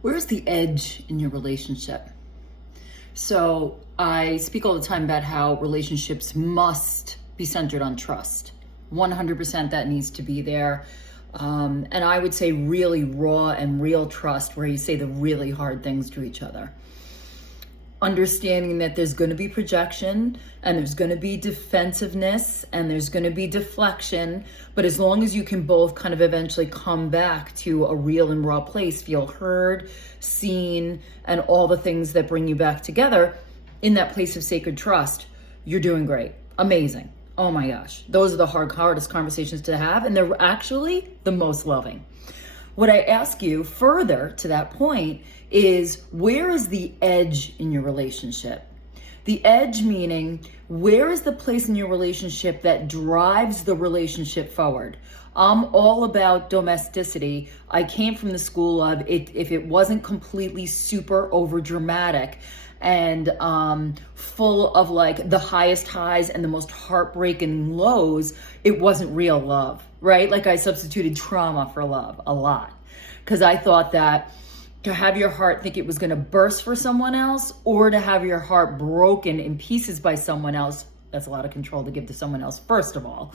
Where's the edge in your relationship? So I speak all the time about how relationships must be centered on trust. 100% that needs to be there. And I would say really raw and real trust where you say the really hard things to each other. Understanding that there's going to be projection and there's going to be defensiveness and there's going to be deflection, but as long as you can both kind of eventually come back to a real and raw place, feel heard, seen, and all the things that bring you back together in that place of sacred trust, you're doing great. Amazing. Oh my gosh. Those are the hardest conversations to have, and they're actually the most loving. What I ask you further to that point is, where is the edge in your relationship? The edge meaning, where is the place in your relationship that drives the relationship forward? I'm all about domesticity. I came from the school of it, if it wasn't completely super over dramatic and full of like the highest highs and the most heartbreaking lows, it wasn't real love, right? Like I substituted trauma for love a lot because I thought that to have your heart think it was going to burst for someone else or to have your heart broken in pieces by someone else, that's a lot of control to give to someone else, first of all.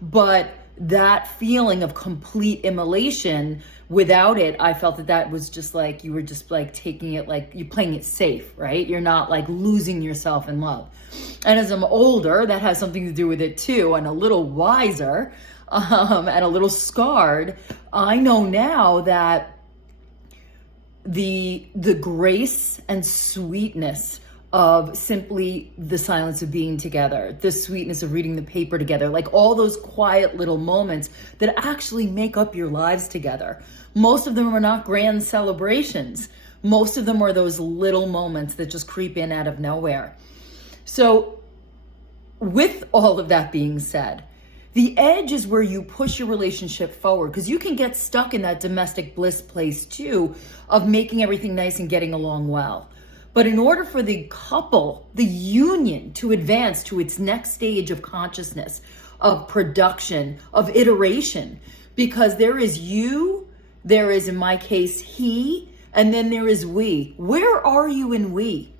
But that feeling of complete immolation, without it, I felt that that was just like, you were just like taking it, like you're playing it safe, right? You're not like losing yourself in love. And as I'm older, that has something to do with it too, and a little wiser and a little scarred, I know now that the grace and sweetness of simply the silence of being together, the sweetness of reading the paper together, like all those quiet little moments that actually make up your lives together. Most of them are not grand celebrations. Most of them are those little moments that just creep in out of nowhere. So with all of that being said, the edge is where you push your relationship forward, because you can get stuck in that domestic bliss place too of making everything nice and getting along well. But in order for the couple, the union, to advance to its next stage of consciousness, of production, of iteration, because there is you, there is, in my case, he, and then there is we. Where are you in we?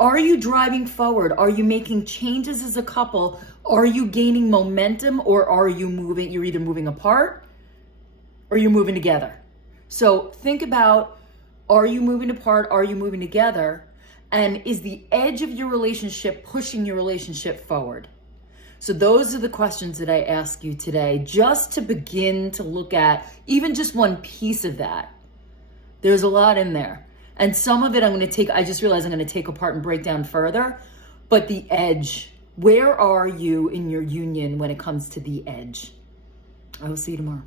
Are you driving forward? Are you making changes as a couple? Are you gaining momentum, or are you moving? You're either moving apart or you're moving together. So think about, are you moving apart? Are you moving together? And is the edge of your relationship pushing your relationship forward? So those are the questions that I ask you today, just to begin to look at even just one piece of that. There's a lot in there. And some of it I just realized I'm going to take apart and break down further. But the edge, where are you in your union when it comes to the edge? I will see you tomorrow.